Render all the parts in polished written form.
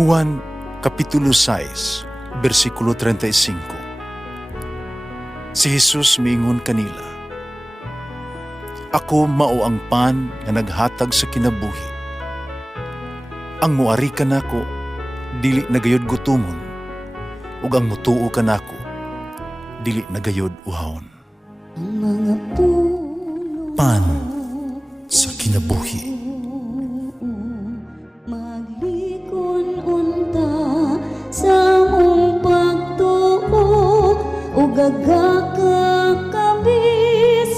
Juan Kapitulo 6, versikulo 35. Si Jesus miingon kanila, "Ako mao ang pan nga naghatag sa kinabuhi. Ang muari kanako dili nagayod gutomon, ug ang mutuo kanako dili nagayod uhawon." Ang mga puno Pan sa kinabuhi. maglikon unta sa mong pagtuo o gagaka kami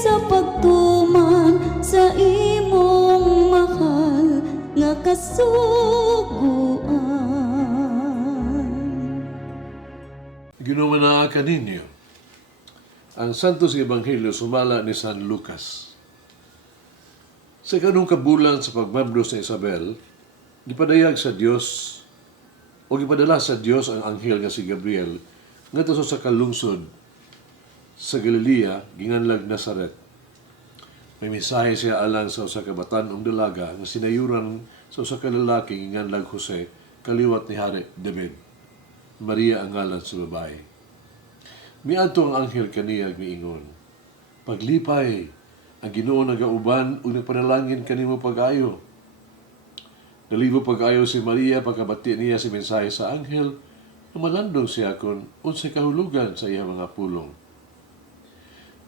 sa pagtuman sa imong mahal nga kasuguan. Ginumanaa kaninyo ang Santos Ebanghelyo sumala ni San Lucas. Sa ikanong kabulan sa pagmabdos ni Isabel, gipadayag sa Dios o gipadala sa Dios ang anghel nga si Gabriel ngadto sa kalungsod sa Galilea ginganlag Nazaret. May mensahe siya alang sa usa ka batan-ong dalaga nga sinayuran sa usa ka lalaki ginganlag Jose kaliwat ni Hari David. Maria ang ngalan sa babae. Miadto ang anghel kaniya miingon, "Paglipay, ang Ginoo nagauban ug nagpanalangin kanimo pag-ayo." Nalibo pag-ayo si Maria pagkabati niya si mensahe sa anghel, malandong siya kung unsay kahulugan sa iyang mga pulong.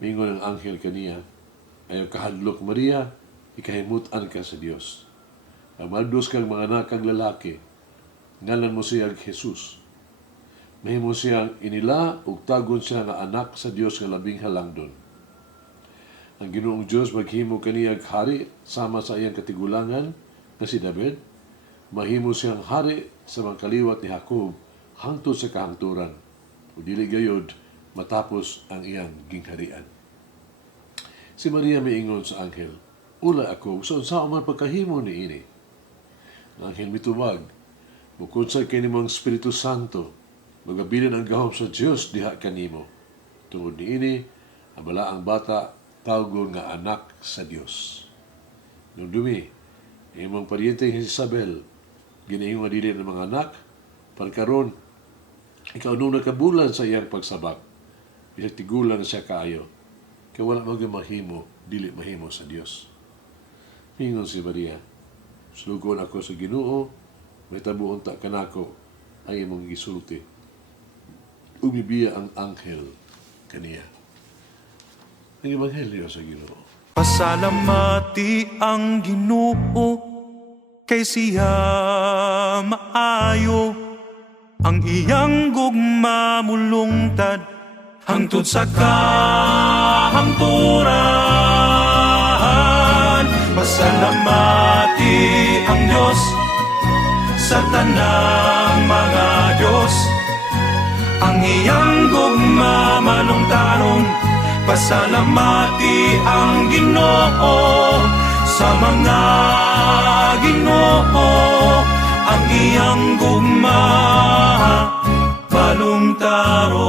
Miingon ang anghel kaniya, "Ayaw kahadlok Maria, ikahimutan ka sa Dios. Amaldos kang mga anak kang lalaki, ngalan mo siya Jesus. Mahimo siyang inila ug tagon siya nga anak sa Dios nga labing halangdon. Ang Ginoong Dios maghimo kaniyang hari sama sa iyang katigulangan nga si David. Mahimo siyang hari sa mga kaliwat ni Jacob hangtod sa kahangturan. O dili gayod matapos ang iyang gingharian." Si Maria miingon sa anghel, "Ula ako, sa unsa man pagkahimo ni ini?" Ang anghel mitubag, "Bukod sa kinimong Espiritu Santo, magabilin ang gahom sa Dios diha kanimo. Tungod niini, abala ang bata tawgon nga anak sa Dios. Nung dumi, imong paryente si Isabel, ginaing madili ng mga anak, pagkaron, ikaw nung nakabulan sa iyang pagsabak, bisag tigulan siya kaayo, kaya wala mahimo, dili mahimo sa Dios." Mingon si Maria, "Sulugon ako sa Ginoo, may tabuon ta kanako ang imong gisulti." Umibiya ang anghel kaniya. Ang Ebanghelyo sa Ginoo. Pasalamati ang Ginoo kay siya maayo, ang iyang gugma mulungtad hangtod sa kahangturan. Pasalamati ang Dios sa tanang mga Dios, ang iyang gugma malungtaron. Pasalamati ang Ginoo sa mga Ginoo, ang iyang gugma malungtaron.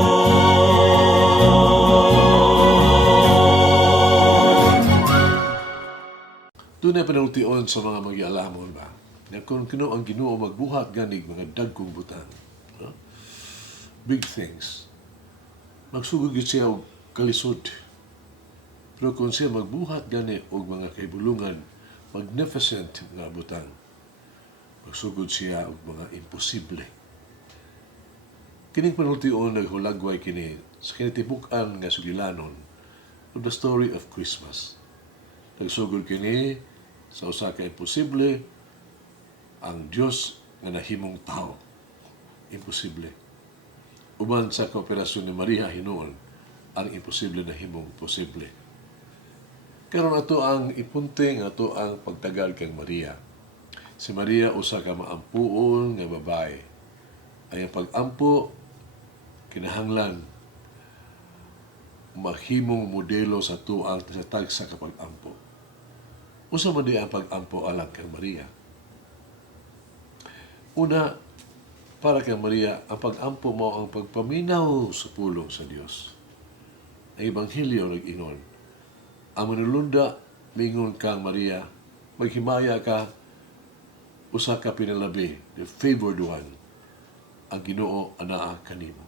Doon ay panultion sa mga mag-ialamon ba? Na kung kino ang Ginoo magbuhat ganig mga dagkong butang. No? Big things. Magsugod siya og kalisod. Pero kung siya magbuhat gani og mga kaibulungan, magnificent nga butang, magsugod siya og mga imposible. Kining panultion naghulagway kini sa kinatibuk-an nga sugilanon of the story of Christmas. Nagsugod kini sa usa ka imposible, ang Dios nga nahimong tao. Imposible. Uban sa kooperasyon ni Maria hinuon, ang imposible na himong posible. Karon ato ang ipunting, ato ang pagtagal kang Maria. Si Maria usa ka maampuon nga babae. Ay pag-ampo kinahanglan mahimong modelo sa tuang sa tagsa ka pag-ampo. Usa man di ang pag-ampo alang kang Maria. Una, para kay Maria, ang pag-ampo mo ang pagpaminaw sa pulong sa Dios. Ang Ebanghelyo nag-ingon, ang manulunda, mingon kang Maria, maghimaya ka usa ka pinalabi, the favored one, ang Ginoo anaa kanimo.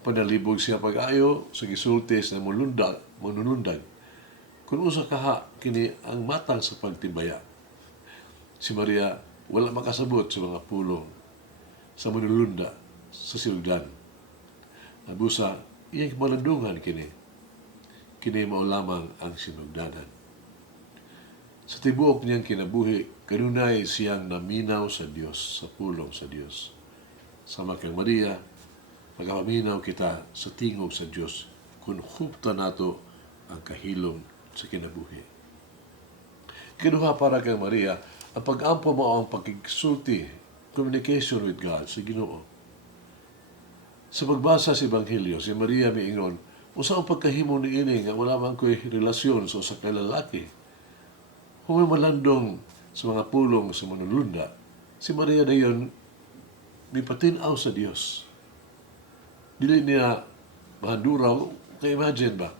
Panalibog siya pag-ayo sa gisulti sa manunundag. Kung usa kaha kini ang matang sa pagtibaya. Si Maria wala makasabot sa mga pulong sa manulunda sa silugdan. Nabusa, iyang malandungan kini. Kini mao lamang ang sinugdanan. Sa tibuok niyang kinabuhi, kanunay siyang naminaw sa Dios, sa pulong sa Dios. Sama kang Maria, pagapaminaw kita sa tingog sa Dios kung hupta nato ang kahilom sa kinabuhi. Kinuha para kang Maria, ang pag-ampo mo ang pagkisulti, communication with God, sa Ginoo. Sa pagbasa sa Ebanghelyo, si Maria miingon, usa ang pagkahimo ni ini nga wala man ko'y relasyon sa usa ka lalaki. Kung may malandong sa mga pulong sa manulunda, si Maria dayon mipatinaw sa Dios. Dili niya mahaduraw, kaya imagine ba,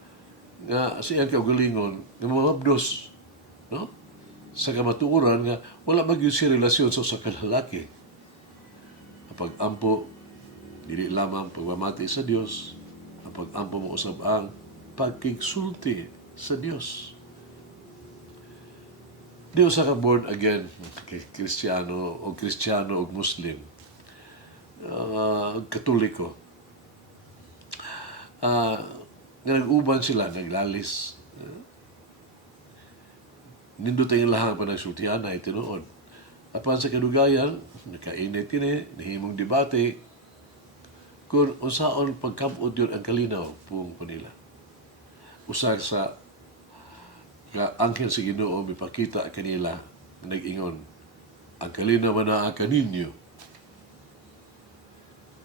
nga siyang kaugalingon, nga mamabdos, no? Sa kamatuoran nga wala magyud siya relasyon sa usa ka lalaki. Ang pag-ampo, dili lamang pagmamati sa Dios, ang pag-ampo mo usab ang pagkigsulti sa Dios. Di usa ka born again, Kristiyano o Muslim, Katoliko. Nga nag-uban sila, naglalis. Nindot ang lahang pa nagsultihan na itinuod. Apan sa kadugayan, nakainit kini, nahimong debate, kung unsaon pagkabot yun ang kalinaw pong panila. Usa sa anghel sa Ginoo mipakita kanila nag-ingon, ang kalinaw na kaninyo.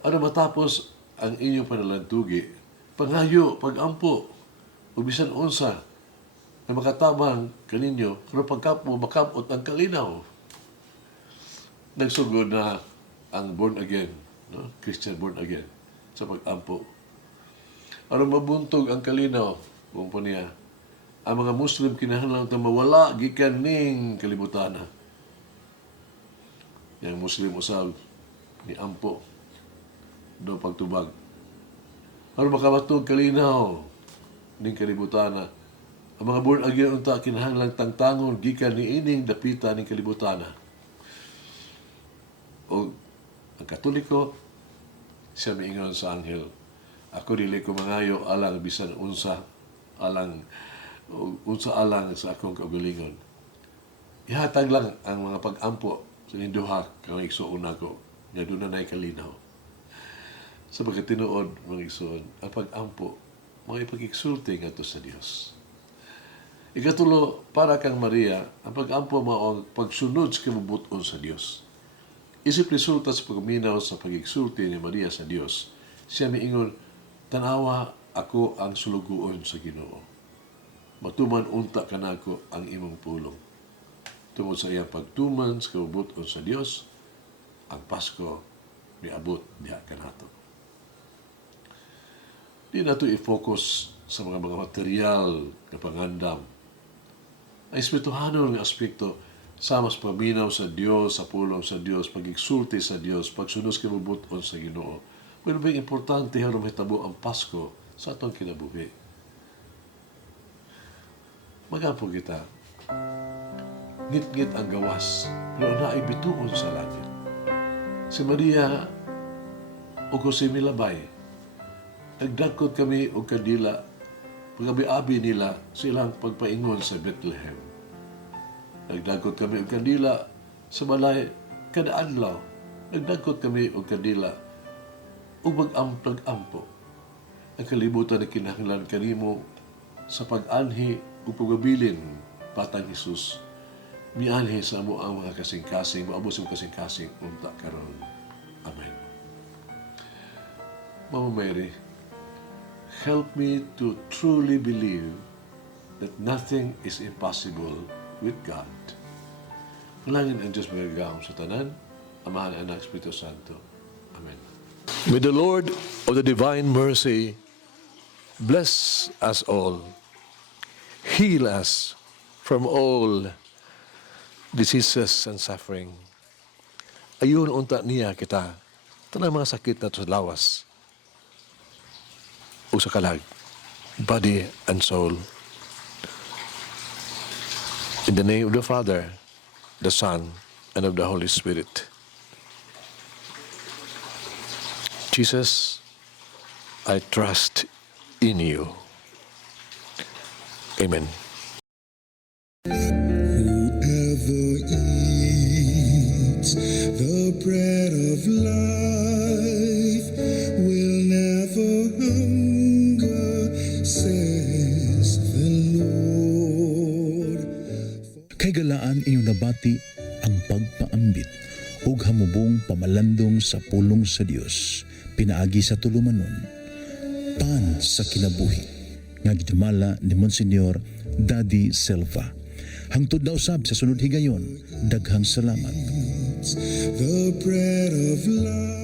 Ano matapos ang inyong panalantugi, pangayo, pag-ampo, o bisan unsa na makatabang kaninyo, pero pagkapo, makabot ang kalinaw. Nagsugod na ang born again, no? Christian born again, sa pag-ampo. Ano mabuntog ang kalinaw, kung po niya, ang mga Muslim kinahanglan na mawala gikan ning kalibutan. Yang Muslim usab ni ampo do pagtubag. Ano makabatog kalinaw ning kalibutan. Ang mga born again unta kinahanglan tangtangon gikan ni ining dapita ning kalibutan. O ang Katoliko siya miingon sa anghel, ako dili ko mangayo alang bisan unsa alang sa akong kaugalingon. Ihatag lang ang mga pag-ampo sa ninduha kang igsuon ako nga doon na kalinaw. Sa pagkatinuod, mga igsuon, ang pag-ampo, mga ipag-igsulti nga to sa Dios. Ikatulo, para kang Maria, ang pag-ampo mao ang pagsunod sa kabubuton sa Dios. Isip resulta sa pagminaw sa pag-igsulti ni Maria sa Dios. Siya miingon, tanawa ako ang suluguon sa Ginoo. Matuman unta kanako ang imong pulong. Tungod sa iyang pagtuman sa kabubuton sa Dios, ang Pasko niabot diha kanato. Di nato i-focus sa mga material na pangandam. Ang espirituhanon nga aspekto sama sa paminaw sa Dios, sa pulong sa Dios, pag-igsulti sa Dios, pagsunod sa kabubuton sa Ginoo. Pero ba importante haron mahitabo ang Pasko sa atong kinabuhi. Magapo kita, ngit-ngit ang gawas, pero naay bituon sa langit. Si Maria o si Milabay, nagdagkot kami o kadila, pagabi-abi nila silang pagpaingon sa Bethlehem. Nagdagkot kami o kadila sa balay kada adlaw. Nagdagkot kami o kadila o mag-ampo. Ang kalibutan na kinahanglan kanimo sa pag-anhi o pagabilin patang Jesus, mianhi sa amo ang mga kasing-kasing, maabos ang kasing-kasing unta karon. Amen. Mama Mary, help me to truly believe that nothing is impossible with God. Malangin ang Diyos magagawang sa tanan, Amahan, Anak, Espiritu Santo. Amen. May the Lord of the divine mercy bless us all, heal us from all diseases and suffering. Ayun unta niya kita, tanang mga sakit na sa lawas, o sa kalag, body and soul. In the name of the Father, the Son, and of the Holy Spirit. Jesus, I trust in you. Amen. Whoever eats the bread of life will never hunger, says the Lord. Kay galaan inyong nabati ang pagpaambit ug hamubong pamalandong sa pulong sa Dios pinaagi sa tulumanon pan sa kinabuhi nga gidumala ni Monsignor Daddy Silva. Hangtod na usab sa sunod higayon, daghang salamat. The bread of life.